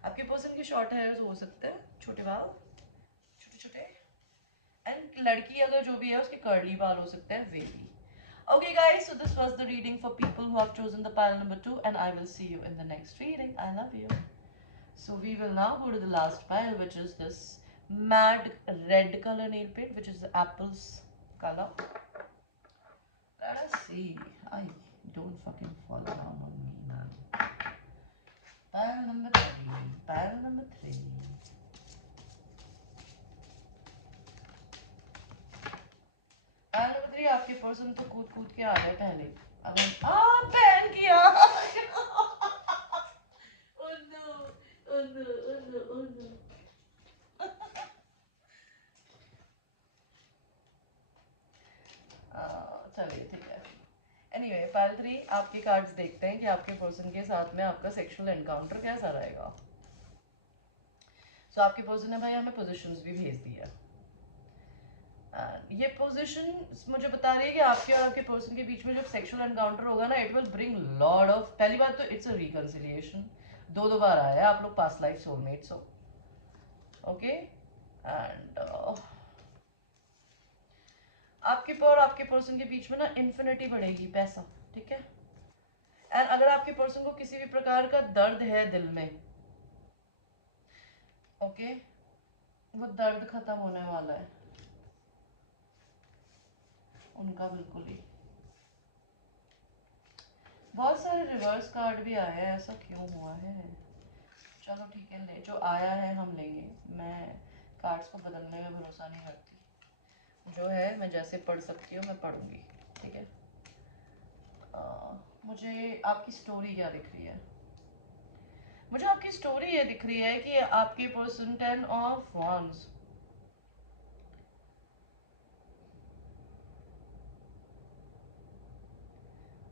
आपके पर्सन के शॉर्ट हेयर्स हो सकते हैं, छोटे बाल, छोटे छोटे. एंड लड़की अगर जो भी है उसके कर्ली बाल हो सकते हैं, wavy. Okay guys, so this was the reading for people who have chosen the pile number 2, and I will see you in the next reading. I love you. So we will now go to the last pile, which is this matte red color nail paint, which is the apple's color. Let us see. I don't fucking fall down on me, man. Pile number 3. Pile number 3. Pile number 3. आपके person तो कूद कूद के आ रहे पहले. अगर पहन किया. Oh no! Oh no! Oh no! Oh no! चलिए ठीक है. एनीवे, फाइल 3, आपके कार्ड्स देखते हैं कि आपके पर्सन के साथ में आपका सेक्सुअल एनकाउंटर कैसा रहेगा. सो आपके पर्सन ने भाई हमें पोजीशंस भी भेज दी है. ये पोजीशन मुझे बता रही है कि आपके और आपके पर्सन के बीच में जब सेक्सुअल एनकाउंटर होगा ना, it will bring lot of. पहली बात तो इट्स अ रिकंसिलिएशन. दो बार आया है, आप लोग पास्ट लाइफ सोलमेट्स हो. ओके. एंड आपके और आपके पर्सन के बीच में ना इन्फिनिटी बढ़ेगी, पैसा, ठीक है। एंड अगर आपके पर्सन को किसी भी प्रकार का दर्द है दिल में, ओके, वो दर्द खत्म होने वाला है उनका, बिल्कुल ही। बहुत सारे रिवर्स कार्ड भी आए हैं, ऐसा क्यों हुआ है? चलो ठीक है, ले जो आया है हम लेंगे। मैं कार्ड्स को बदलने में भरोसा नहीं करती, जो है मैं जैसे पढ़ सकती हूँ मैं पढ़ूंगी, ठीक है। मुझे आपकी स्टोरी क्या दिख रही है? मुझे आपकी स्टोरी ये दिख रही है कि आपके person 10 of wands,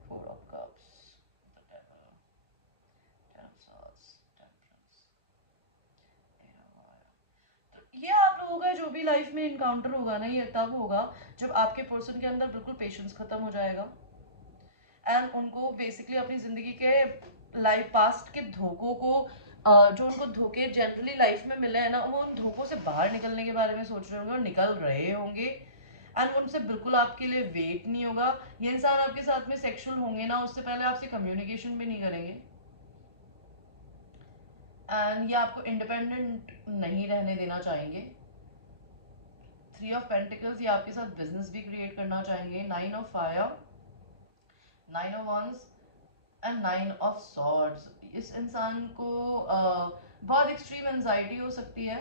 4 of cups, the devil, 10 of swords, temperance, 8 of fire। तो ये आप लोगों का जो भी लाइफ में इनकाउंटर होगा ना, ये तब होगा जब आपके पर्सन के अंदर बिल्कुल पेशेंस खत्म हो जाएगा एंड उनको बेसिकली अपनी जिंदगी के लाइफ पास्ट के धोखों को जो उनको धोखे जनरली लाइफ में मिले हैं ना, वो उन धोखों से बाहर निकलने के बारे में सोच रहे होंगे और निकल रहे होंगे। एंड उनसे बिल्कुल आपके लिए वेट नहीं होगा। ये इंसान आपके साथ में सेक्सुअल होंगे ना, उससे पहले आपसे कम्युनिकेशन भी नहीं करेंगे एंड ये आपको इंडिपेंडेंट नहीं रहने देना चाहेंगे। 3 of Pentacles, ये आपके साथ बिजनेस भी क्रिएट करना चाहेंगे। 9 of Fire, 9 of Wands and 9 of Swords। इस इंसान को बहुत एक्सट्रीम एंजाइटी हो सकती है।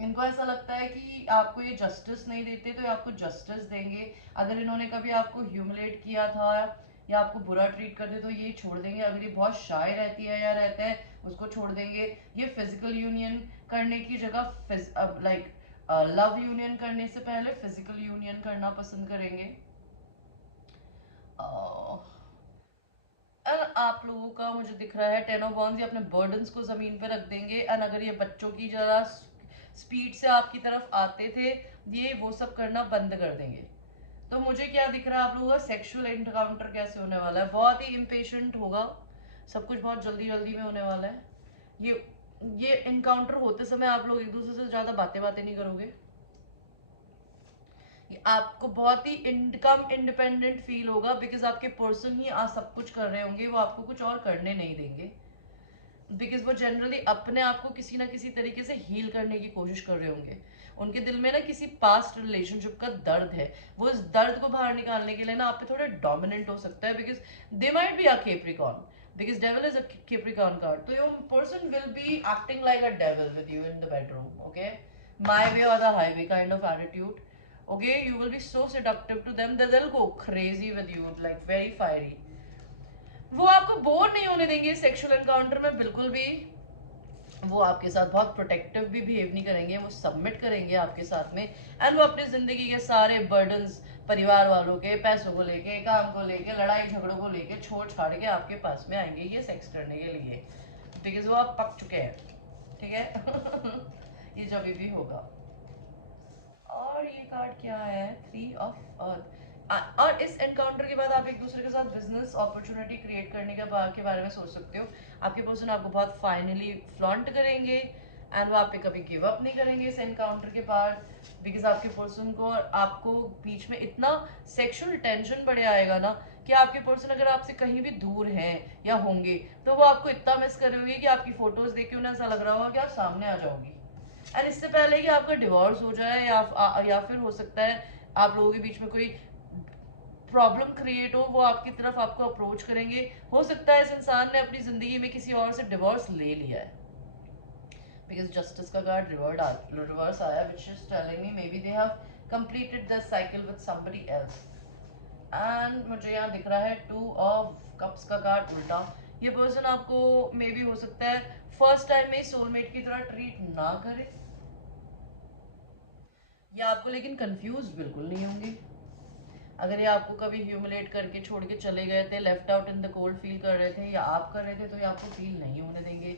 इनको ऐसा लगता है कि आपको ये जस्टिस नहीं देते तो ये आपको जस्टिस देंगे। अगर इन्होंने कभी आपको ह्यूमिलेट किया था या आपको बुरा ट्रीट कर दे तो ये छोड़ देंगे। अगर ये बहुत शाय रहती है या रहता है, उसको छोड़ देंगे। ये फिजिकल यूनियन करने की जगह लाइक लव यूनियन करने से पहले फिजिकल यूनियन करना पसंद करेंगे। एंड आप लोगों का मुझे दिख रहा है 10 of Wands, ये अपने बर्डन्स को जमीन पे रख देंगे। एंड अगर ये बच्चों की जरा स्पीड से आपकी तरफ आते थे, ये वो सब करना बंद कर देंगे। तो मुझे क्या दिख रहा है, आप लोगों का सेक्सुअल एनकाउंटर कैसे होने वाला है? बहुत ही इम्पेशेंट होगा, सब कुछ बहुत जल्दी जल्दी में होने वाला है। ये इनकाउंटर होते समय आप लोग एक दूसरे से ज्यादा बातें बातें नहीं करोगे। आपको बहुत ही इनकम इंडिपेंडेंट फील होगा बिकॉज आपके पर्सन ही आज सब कुछ कर रहे होंगे, वो आपको कुछ और करने नहीं देंगे। बिकॉज वो जनरली अपने आप को किसी ना किसी तरीके से हील करने की कोशिश कर रहे होंगे। उनके दिल में ना किसी पास्ट रिलेशनशिप का दर्द है। वो इस दर्द को बाहर निकालने के लिए ना आप पे थोड़े डोमिनेंट हो सकता है because they might be a Capricorn, because devil is a Capricorn card. So your person will be acting like a devil with you in the bedroom, okay? My way or the highway kind of attitude. Okay, you will be so seductive to them that they'll go crazy with you, like very fiery. वो आपको bore नहीं होने देंगे sexual encounter में बिल्कुल भी। वो आपके साथ बहुत प्रोटेक्टिव भी बिहेव नहीं करेंगे, वो सबमिट करेंगे आपके साथ में। एंड वो अपनी जिंदगी के सारे बर्डन्स, परिवार वालों के, पैसों को लेके, काम को लेके, लड़ाई झगड़ों को लेके छोड़ छाड़ के आपके पास में आएंगे ये सेक्स करने के लिए, बिकॉज वो आप पक चुके हैं, ठीक है। ये जब भी होगा। और ये कार्ड क्या है? 3 of Earth। और इस एनकाउंटर के बाद आप एक दूसरे के साथ बिजनेस अपॉर्चुनिटी क्रिएट करने के बारे में सोच सकते हो। आपके पर्सन आपको बहुत फाइनली फ्लॉन्ट करेंगे एंड वो आप पे कभी गिव अप नहीं करेंगे इस एनकाउंटर के बाद। बिकॉज आपके पर्सन को और आपको बीच में इतना सेक्सुअल टेंशन बढ़े आएगा ना कि आपके पर्सन अगर आपसे कहीं भी दूर हैं या होंगे तो वो आपको इतना मिस करेंगे कि आपकी फोटोज देख के उन्हें ऐसा लग रहा होगा कि आप सामने आ जाओगी। एंड इससे पहले कि आपका डिवोर्स हो जाए या फिर हो सकता है आप लोगों के बीच में कोई प्रॉब्लम क्रिएट हो, वो आपकी तरफ आपको अप्रोच करेंगे। हो सकता है इस इंसान ने अपनी जिंदगी में किसी और से डिवोर्स ले लिया है बिकॉज जस्टिस का कार्ड रिवर्स आया which is telling me may be they have completed the cycle with somebody else. And मुझे यहाँ दिख रहा है 2 of Cups का कार्ड उल्टा। ये पर्सन आपको मे बी हो सकता है फर्स्ट टाइम में सोलमेट की तरह ट्रीट ना करे, या आपको लेकिन कंफ्यूज बिल्कुल नहीं होंगे। अगर ये आपको कभी ह्यूमिलेट करके छोड़ के चले गए थे, left out in the cold feel कर रहे थे या आप कर रहे थे, तो ये आपको फील नहीं होने देंगे।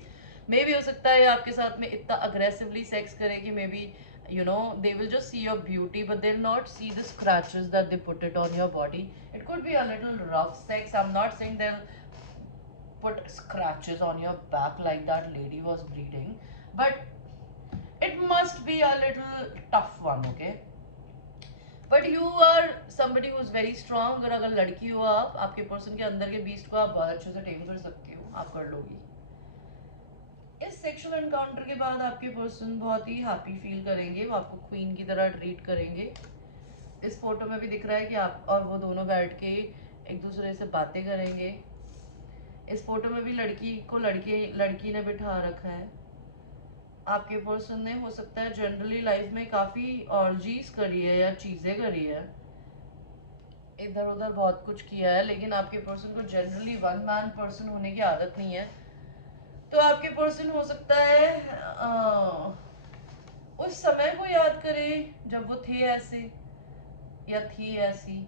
मे बी हो सकता है आपके साथ में इतना अग्रेसिवली सेक्स करे कि may be they will just see your beauty but they'll not see the scratches that they put it on your body. It could be a little rough sex. I'm not saying they'll put scratches on your back like that lady was bleeding, but it It must be a little tough one, okay? But you are somebody who is very strong. अगर लड़की हो आप, आपके person के अंदर के beast को आप बहुत अच्छे से टेम कर सकती हो, आप कर लोगी। इस सेक्सुअल एनकाउंटर के बाद आपके पर्सन बहुत ही हैप्पी फील करेंगे, वो आपको क्वीन की तरह ट्रीट करेंगे। इस फोटो में भी दिख रहा है कि आप और वो दोनों बैठ के एक दूसरे से बातें करेंगे। इस फोटो में भी लड़की को लड़की ने बिठा रखा है। आपके पर्सन ने हो सकता है जनरली लाइफ में काफ़ी ऑर्जीज करी है या चीज़ें करी है, इधर उधर बहुत कुछ किया है, लेकिन आपके पर्सन को जनरली वन मैन पर्सन होने की आदत नहीं है। तो आपके पर्सन हो सकता है उस समय को याद करे जब वो थे ऐसे या थी ऐसी,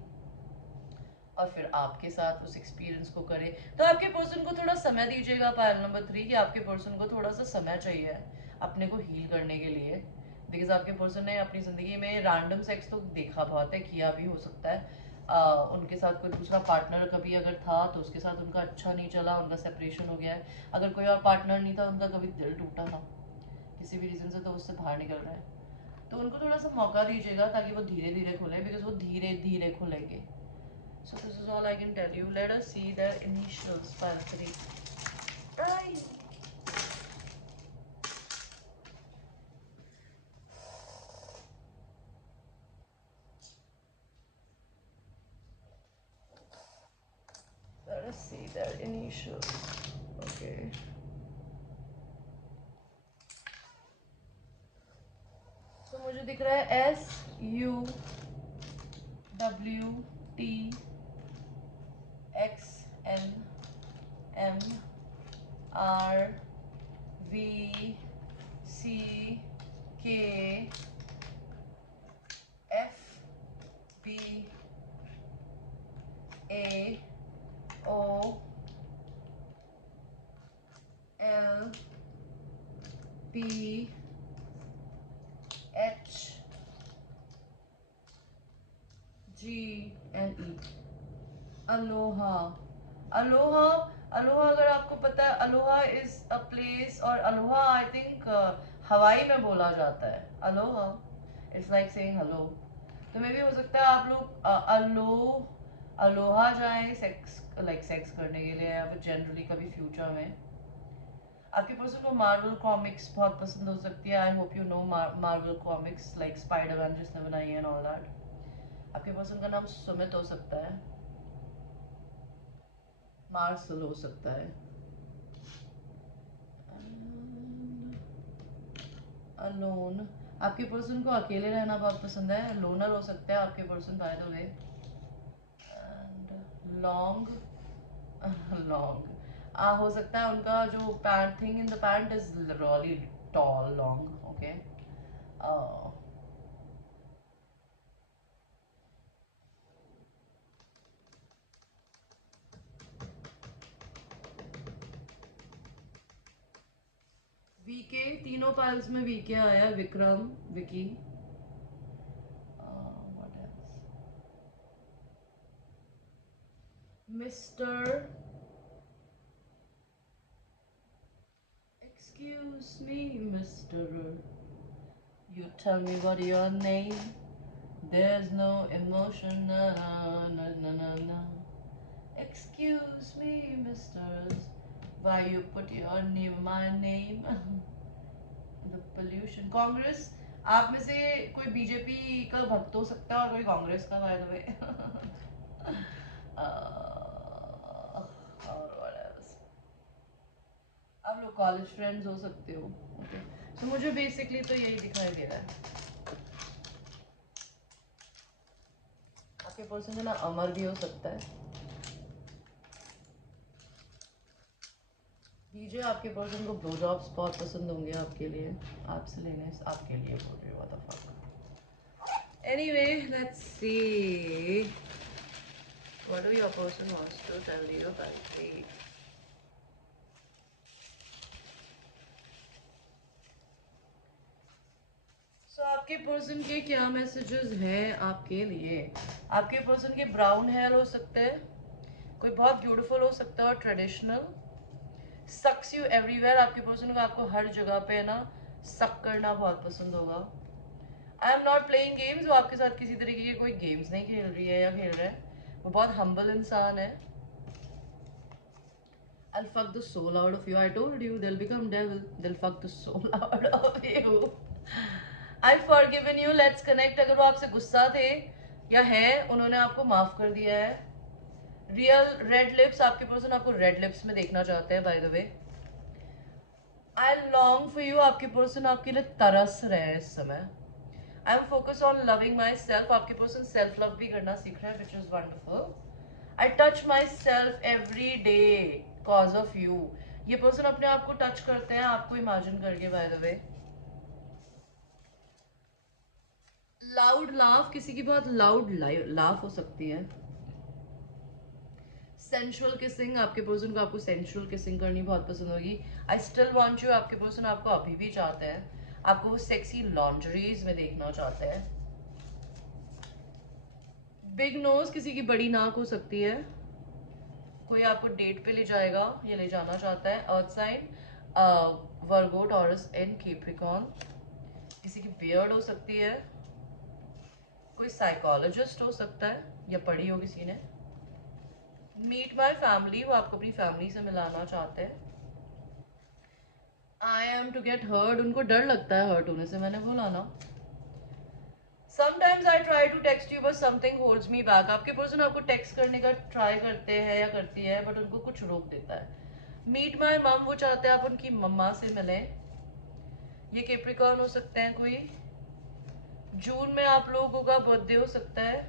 और फिर आपके साथ उस एक्सपीरियंस को करे। तो आपके पर्सन को थोड़ा समय दीजिएगा। पायल नंबर 3 कि आपके पर्सन को थोड़ा सा समय चाहिए अपने को हील करने के लिए, बिकॉज आपके पर्सन ने अपनी ज़िंदगी में रैंडम सेक्स तो देखा बहुत है, किया भी हो सकता है। उनके साथ कोई दूसरा पार्टनर कभी अगर था तो उसके साथ उनका अच्छा नहीं चला, उनका सेपरेशन हो गया है। अगर कोई और पार्टनर नहीं था, उनका कभी दिल टूटा था किसी भी रीज़न से, तो उससे बाहर निकल रहा है। तो उनको थोड़ा सा मौका दीजिएगा ताकि वो धीरे धीरे खुले, बिकॉज वो धीरे धीरे खुलेंगे। So this is all I can tell you. Let us see their initials. Pile 3. Let us see their initials. Okay. So मुझे दिख रहा है SUWALPHGNE। अलोहा। अलोहा, अलोहा अगर आपको पता है, अलोहा इज अ प्लेस, और अलोहा आई थिंक हवाई में बोला जाता है। Aloha it's like saying hello. तो मे भी हो सकता है आप लोग अलोहा जाएं सेक्स करने के लिए, या फिर जनरली कभी फ्यूचर में। आपके पर्सन को मार्वल कॉमिक्स बहुत पसंद हो सकती है। I hope you know Marvel comics like Spiderman जिसने बनाई है एंड ऑल दैट। आपके पर्सन का नाम सुमित हो सकता है, मार्सल हो सकता है, अलोन। आपके पर्सन को अकेले रहना बहुत पसंद है, लोनर हो सकता है आपके person by the way. And long long हो सकता है उनका जो pant thing in the pant is really tall long, okay. VK, तीनों पाइल्स में वीके आया, Vikram, Vicky. Mister, excuse me, mister, you tell me what your name, there's no emotion, na na na na na. Excuse me, mister, why you put your name my name? The pollution. Congress, आप में से कोई BJP का भक्त हो सकता है और कोई कांग्रेस का, बाय द वे। और what else? आप लोग कॉलेज फ्रेंड्स हो सकते हो, ओके। तो मुझे बेसिकली तो यही दिखाई दे रहा है। आपके पर्सन जो ना अमर भी हो सकता है। दीजिए, आपके पर्सन को ब्लो जॉब्स बहुत पसंद होंगे आपके लिए, आपसे लेने, आपके लिए बोल रही हूँ, what the fuck. Anyway, let's see what do your person wants to tell you about me. आपके पर्सन के क्या मैसेजेस हैं आपके लिए? आपके पर्सन के ब्राउन हेयर हो सकते हैं, कोई बहुत ब्यूटीफुल हो सकता है और ट्रेडिशनल, सक्स यू एवरीवेयर। आपके पर्सन को आपको हर जगह पे ना सक करना बहुत पसंद होगा। I am not playing games, वो आपके साथ किसी तरीके के कोई गेम्स नहीं खेल रही है या खेल रहा है, वो बहुत हम्बल इंसान है। I'll fuck the soul out of you. I told you they'll become devil. They'll fuck the soul out of you. I've forgiven you. Let's connect. अगर वो आपसे गुस्सा थे या हैं, उन्होंने आपको माफ कर दिया है। रियल रेड लिप्स, आपके पर्सन आपको रेड लिप्स में देखना चाहते हैं bye the way. I long for you, आपके पर्सन आपके लिए तरस रहे हैं इस समय। I am focus on loving my self, आपके पर्सन सेल्फ लव भी करना सीख रहे हैं, which is wonderful. I touch my self every day cause of you, ये पर्सन अपने आप को टच करते हैं आपको इमेजिन करके bye the way. Loud laugh, किसी की बहुत लाउड लाफ हो सकती है। सेंशुअल किसिंग, आपके पर्सन को आपको सेंशुअल किसिंग करनी बहुत पसंद होगी। आई स्टिल वांट यू, आपके पर्सन आपको अभी भी चाहते हैं, आपको वो सेक्सी लॉन्ड्रीज में देखना चाहते हैं। बिग नोज, किसी की बड़ी नाक हो सकती है, कोई आपको डेट पे ले जाएगा या ले जाना चाहता है। Earth sign Virgo Taurus and Capricorn, किसी की बियर्ड हो सकती है, कोई साइकोलॉजिस्ट हो सकता है या पढ़ी हो किसी ने। मीट माई फैमिली, वो आपको अपनी फैमिली से मिलाना चाहते हैं। I am to get hurt, उनको डर लगता है हर्ट होने से, मैंने बोला ना। Sometimes I try to text you but something holds me back, आपके पर्सन आपको टेक्स्ट करने का ट्राई करते हैं या करती है बट उनको कुछ रोक देता है। मीट माई मम, वो चाहते हैं आप उनकी मम्मा से मिलें। ये कैप्रिकॉर्न हो सकते हैं कोई। जून में आप लोगों का बर्थडे हो सकता है।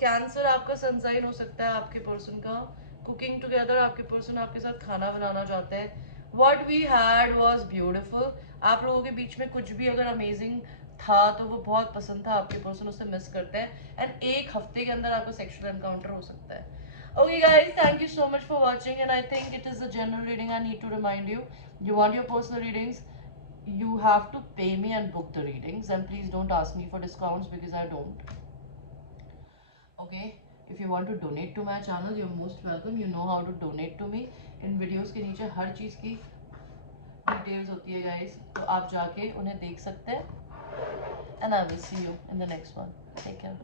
कैंसर आपका सनसाइन हो सकता है आपके पर्सन का। कुकिंग टुगेदर, आपके पर्सन आपके साथ खाना बनाना चाहते हैं। What we had was beautiful, आप लोगों के बीच में कुछ भी अगर अमेजिंग था तो वो बहुत पसंद था, आपके पर्सन उसे मिस करते हैं। एंड एक हफ्ते के अंदर आपको सेक्सुअल एनकाउंटर हो सकता है। Okay guys, thank you so much for watching, and I think it is a general reading. I need to remind you, you want your personal readings, you have to pay me and book the readings, and please don't ask me for discounts because I don't. Okay, if you want to donate to my channel, you're most welcome. You know how to donate to me. In videos के नीचे हर चीज़ की details होती है guys, तो आप जाके उन्हें देख सकते हैं। And I will see you in the next one. Take care.